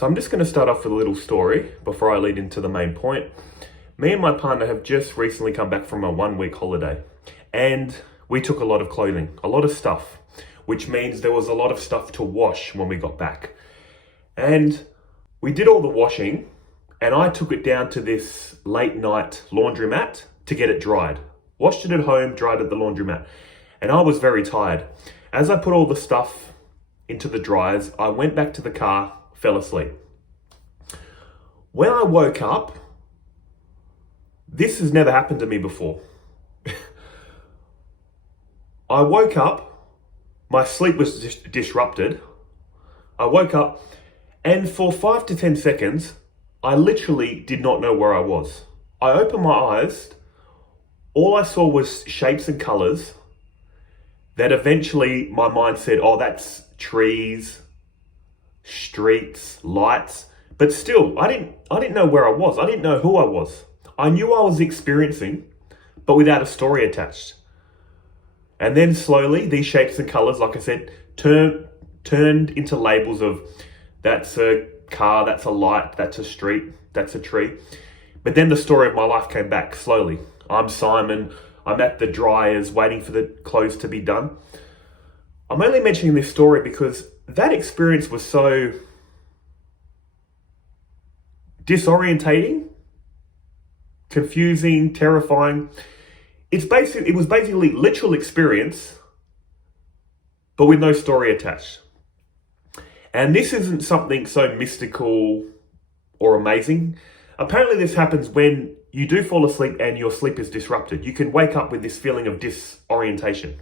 So I'm just going to start off with a little story before I lead into the main point. Me and my partner have just recently come back from a 1-week holiday, and we took a lot of clothing, a lot of stuff, which means there was a lot of stuff to wash when we got back. And we did all the washing, and I took it down to this late night laundromat to get it dried. Washed it at home, dried at the laundromat. And I was very tired. As I put all the stuff into the dryers, I went back to the car, fell asleep. When I woke up, this has never happened to me before. I woke up, my sleep was disrupted. I woke up, and for 5 to 10 seconds, I literally did not know where I was. I opened my eyes, all I saw was shapes and colors that eventually my mind said, oh, that's trees, streets, lights. But still, I didn't know where I was. I didn't know who I was. I knew I was experiencing, but without a story attached. And then slowly, these shapes and colors, like I said, turned into labels of that's a car, that's a light, that's a street, that's a tree. But then the story of my life came back slowly. I'm Simon. I'm at the dryers waiting for the clothes to be done. I'm only mentioning this story because that experience was so disorientating, confusing, terrifying. It was basically literal experience, but with no story attached. And this isn't something so mystical or amazing. Apparently this happens when you do fall asleep and your sleep is disrupted. You can wake up with this feeling of disorientation.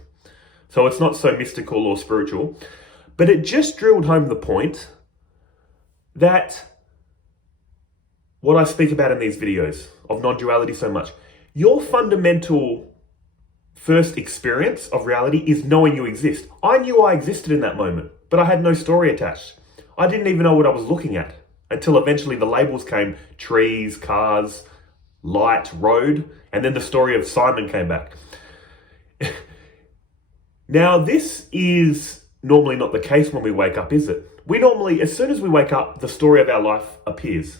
So it's not so mystical or spiritual, but it just drilled home the point that what I speak about in these videos of non-duality so much, your fundamental first experience of reality is knowing you exist. I knew I existed in that moment, but I had no story attached. I didn't even know what I was looking at until eventually the labels came: trees, cars, light, road, and then the story of Simon came back. Now, this is normally not the case when we wake up, is it? We normally, as soon as we wake up, the story of our life appears.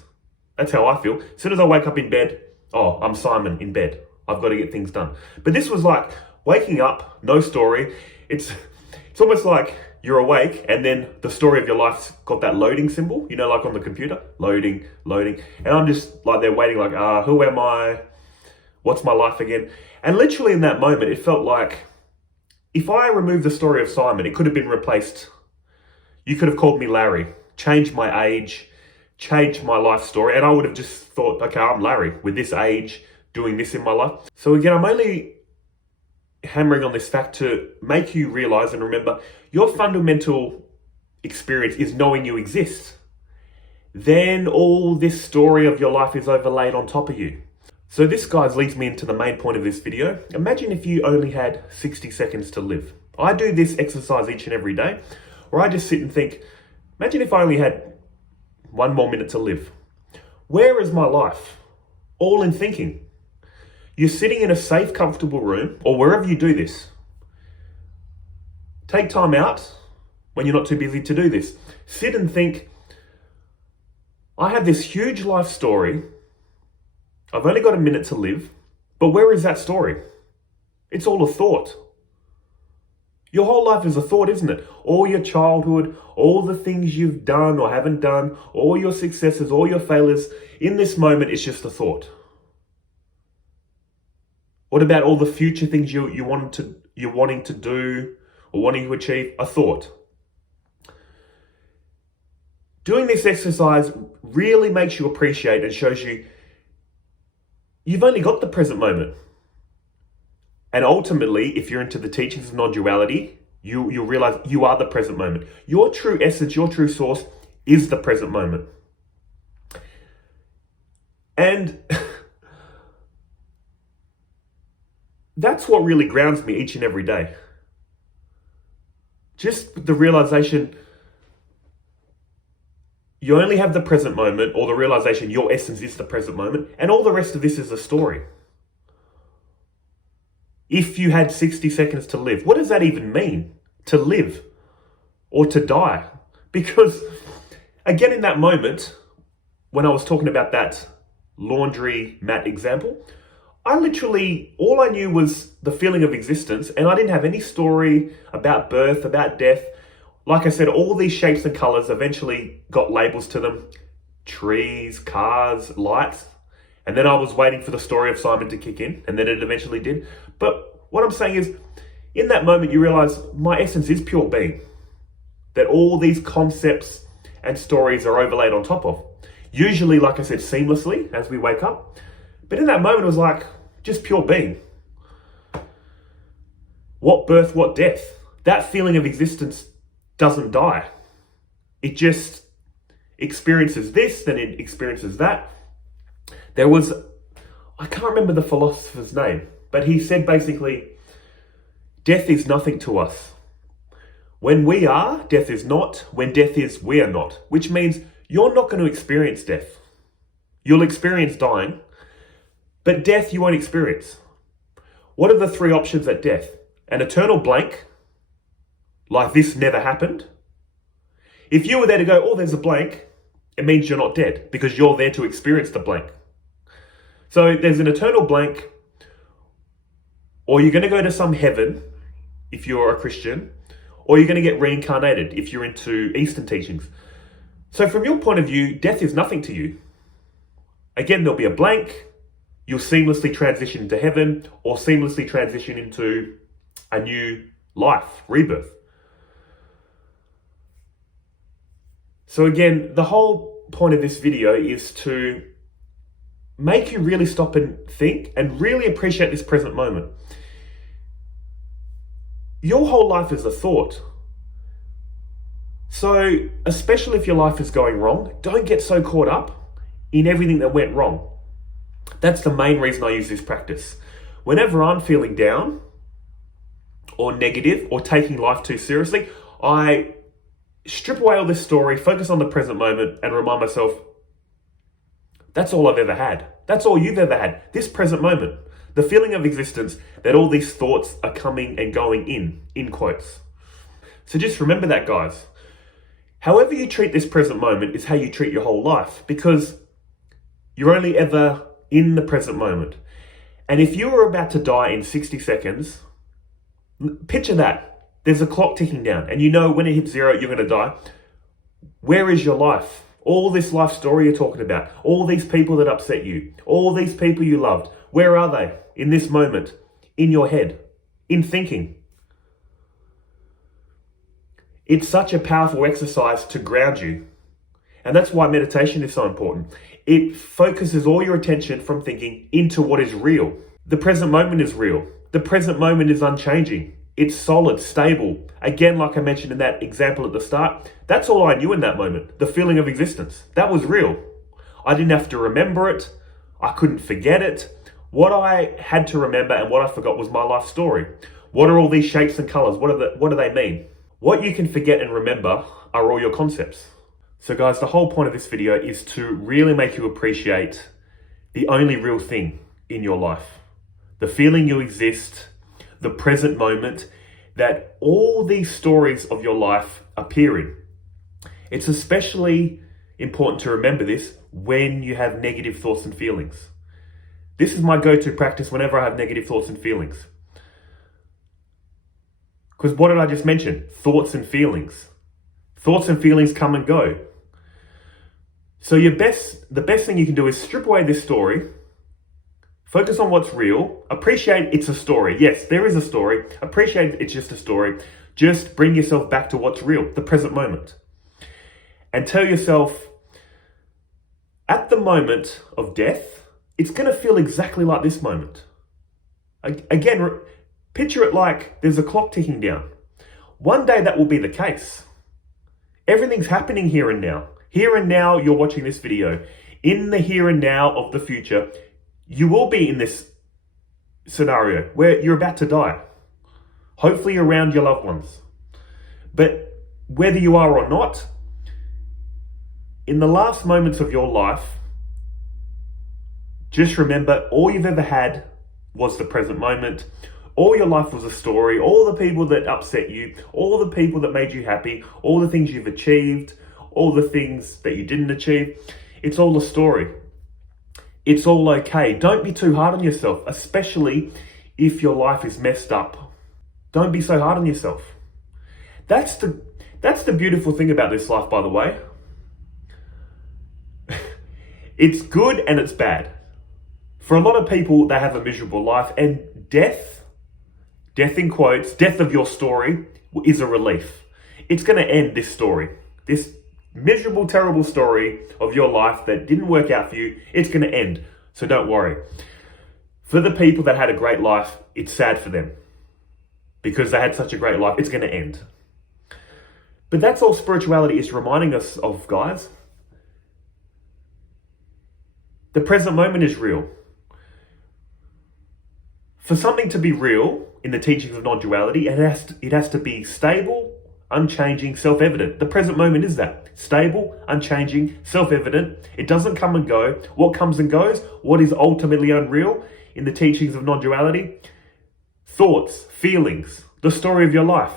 That's how I feel. As soon as I wake up in bed, oh, I'm Simon in bed. I've got to get things done. But this was like waking up, no story. It's almost like you're awake and then the story of your life's got that loading symbol, you know, like on the computer, loading. And I'm just like there waiting like, who am I? What's my life again? And literally in that moment, it felt like if I removed the story of Simon, it could have been replaced. You could have called me Larry, changed my age, changed my life story, and I would have just thought, okay, I'm Larry with this age, doing this in my life. So again, I'm only hammering on this fact to make you realize and remember your fundamental experience is knowing you exist. Then all this story of your life is overlaid on top of you. So this, guys, leads me into the main point of this video. Imagine if you only had 60 seconds to live. I do this exercise each and every day, where I just sit and think, imagine if I only had 1 more minute to live. Where is my life? All in thinking. You're sitting in a safe, comfortable room, or wherever you do this. Take time out when you're not too busy to do this. Sit and think, I have this huge life story. I've only got a minute to live, but where is that story? It's all a thought. Your whole life is a thought, isn't it? All your childhood, all the things you've done or haven't done, all your successes, all your failures, in this moment, it's just a thought. What about all the future things you're wanting to do or wanting to achieve? A thought. Doing this exercise really makes you appreciate and shows you you've only got the present moment. And ultimately, if you're into the teachings of non-duality, you'll realize you are the present moment. Your true essence, your true source is the present moment. And that's what really grounds me each and every day. Just the realization you only have the present moment, or the realization your essence is the present moment, and all the rest of this is a story. If you had 60 seconds to live, what does that even mean? To live or to die? Because Again, in that moment, when I was talking about that laundry mat example, all I knew was the feeling of existence, and I didn't have any story about birth, about death. Like I said, all these shapes and colors eventually got labels to them: trees, cars, lights. And then I was waiting for the story of Simon to kick in, and then it eventually did. But what I'm saying is, in that moment, you realize my essence is pure being. That all these concepts and stories are overlaid on top of. Usually, like I said, seamlessly as we wake up. But in that moment, it was like just pure being. What birth, what death? That feeling of existence doesn't die. It just experiences this, then it experiences that. I can't remember the philosopher's name, but he said basically, death is nothing to us. When we are, death is not. When death is, we are not. Which means you're not going to experience death. You'll experience dying, but death you won't experience. What are the three options at death? An eternal blank, like this never happened. If you were there to go, oh, there's a blank, it means you're not dead because you're there to experience the blank. So there's an eternal blank, or you're going to go to some heaven if you're a Christian, or you're going to get reincarnated if you're into Eastern teachings. So from your point of view, death is nothing to you. Again, there'll be a blank. You'll seamlessly transition into heaven or seamlessly transition into a new life, rebirth. So again, the whole point of this video is to make you really stop and think and really appreciate this present moment. Your whole life is a thought. So, especially if your life is going wrong, don't get so caught up in everything that went wrong. That's the main reason I use this practice. Whenever I'm feeling down or negative or taking life too seriously, I strip away all this story, focus on the present moment, and remind myself, that's all I've ever had. That's all you've ever had. This present moment. The feeling of existence that all these thoughts are coming and going in quotes. So just remember that, guys. However you treat this present moment is how you treat your whole life, because you're only ever in the present moment. And if you were about to die in 60 seconds, picture that. There's a clock ticking down, and you know when it hits zero, you're going to die. Where is your life? All this life story you're talking about, all these people that upset you, all these people you loved, where are they in this moment? In your head, in thinking. It's such a powerful exercise to ground you. And that's why meditation is so important. It focuses all your attention from thinking into what is real. The present moment is real. The present moment is unchanging. It's solid, stable. Again, like I mentioned in that example at the start, that's all I knew in that moment. The feeling of existence. That was real. I didn't have to remember it. I couldn't forget it. What I had to remember and what I forgot was my life story. What are all these shapes and colors? What do they mean? What you can forget and remember are all your concepts. So guys, the whole point of this video is to really make you appreciate the only real thing in your life. The feeling you exist, the present moment, that all these stories of your life appear in. It's especially important to remember this when you have negative thoughts and feelings. This is my go-to practice whenever I have negative thoughts and feelings. Because what did I just mention? Thoughts and feelings. Thoughts and feelings come and go. So the best thing you can do is strip away this story, focus on what's real, appreciate it's a story. Yes, there is a story. Appreciate it's just a story. Just bring yourself back to what's real, the present moment. And tell yourself, at the moment of death, it's going to feel exactly like this moment. Again, picture it like there's a clock ticking down. One day that will be the case. Everything's happening here and now. Here and now, you're watching this video. In the here and now of the future, you will be in this scenario where you're about to die. Hopefully around your loved ones. But whether you are or not, in the last moments of your life, just remember all you've ever had was the present moment. All your life was a story. All the people that upset you, all the people that made you happy, all the things you've achieved, all the things that you didn't achieve. It's all a story. It's all okay. Don't be too hard on yourself, especially if your life is messed up. Don't be so hard on yourself. That's the beautiful thing about this life, by the way. It's good and it's bad. For a lot of people, they have a miserable life, and death in quotes, death of your story is a relief. It's going to end this story. This miserable, terrible story of your life that didn't work out for you, it's going to end. So don't worry. For the people that had a great life, it's sad for them because they had such a great life. It's going to end. But that's all spirituality is reminding us of, guys. The present moment is real. For something to be real in the teachings of non-duality, it has to be stable, unchanging, self-evident. The present moment is that. Stable, unchanging, self-evident. It doesn't come and go. What comes and goes, what is ultimately unreal in the teachings of non-duality? Thoughts, feelings, the story of your life.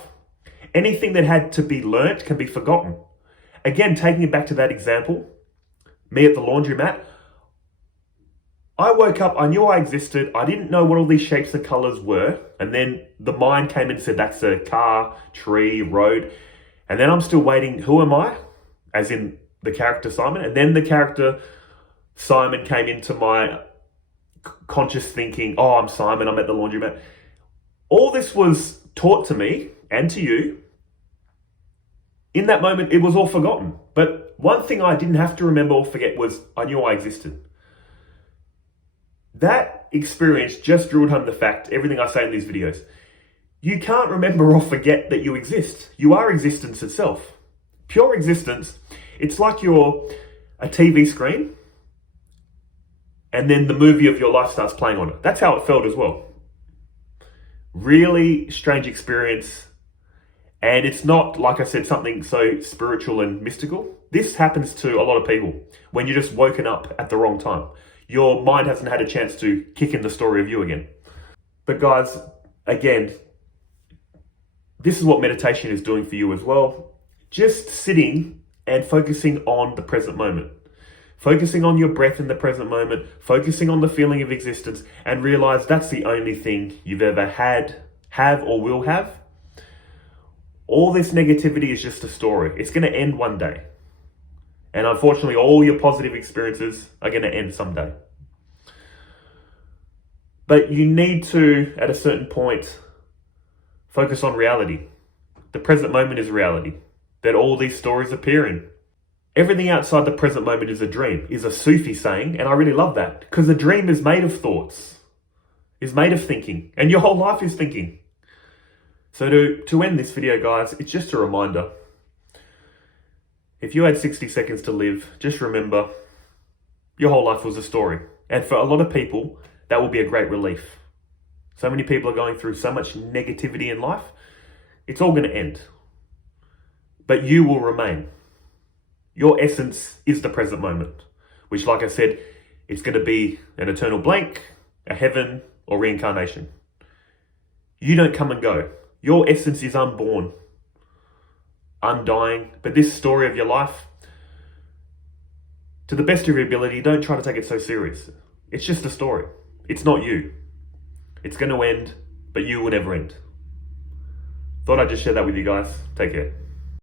Anything that had to be learnt can be forgotten. Again, taking it back to that example, me at the laundromat, I woke up, I knew I existed, I didn't know what all these shapes and colours were, and then the mind came in and said, that's a car, tree, road, and then I'm still waiting, who am I? As in the character Simon, and then the character Simon came into my conscious thinking, oh, I'm Simon, I'm at the laundromat. All this was taught to me, and to you. In that moment, it was all forgotten. But one thing I didn't have to remember or forget was I knew I existed. That experience just drilled home the fact, everything I say in these videos. You can't remember or forget that you exist. You are existence itself. Pure existence, it's like you're a TV screen and then the movie of your life starts playing on it. That's how it felt as well. Really strange experience. And it's not, like I said, something so spiritual and mystical. This happens to a lot of people when you're just woken up at the wrong time. Your mind hasn't had a chance to kick in the story of you again. But guys, again, this is what meditation is doing for you as well. Just sitting and focusing on the present moment. Focusing on your breath in the present moment. Focusing on the feeling of existence. And realize that's the only thing you've ever had, have, or will have. All this negativity is just a story. It's going to end one day. And unfortunately, all your positive experiences are going to end someday. But you need to, at a certain point, focus on reality. The present moment is reality that all these stories appear in. Everything outside the present moment is a dream, is a Sufi saying, and I really love that because a dream is made of thoughts, is made of thinking, and your whole life is thinking. So to end this video, guys, it's just a reminder. If you had 60 seconds to live, just remember your whole life was a story. And for a lot of people, that will be a great relief. So many people are going through so much negativity in life. It's all going to end. But you will remain. Your essence is the present moment, which, like I said, it's going to be an eternal blank, a heaven, or reincarnation. You don't come and go. Your essence is unborn, undying. But this story of your life, to the best of your ability, don't try to take it so serious. It's just a story. It's not you. It's going to end, but you will never end. Thought I'd just share that with you guys. Take care.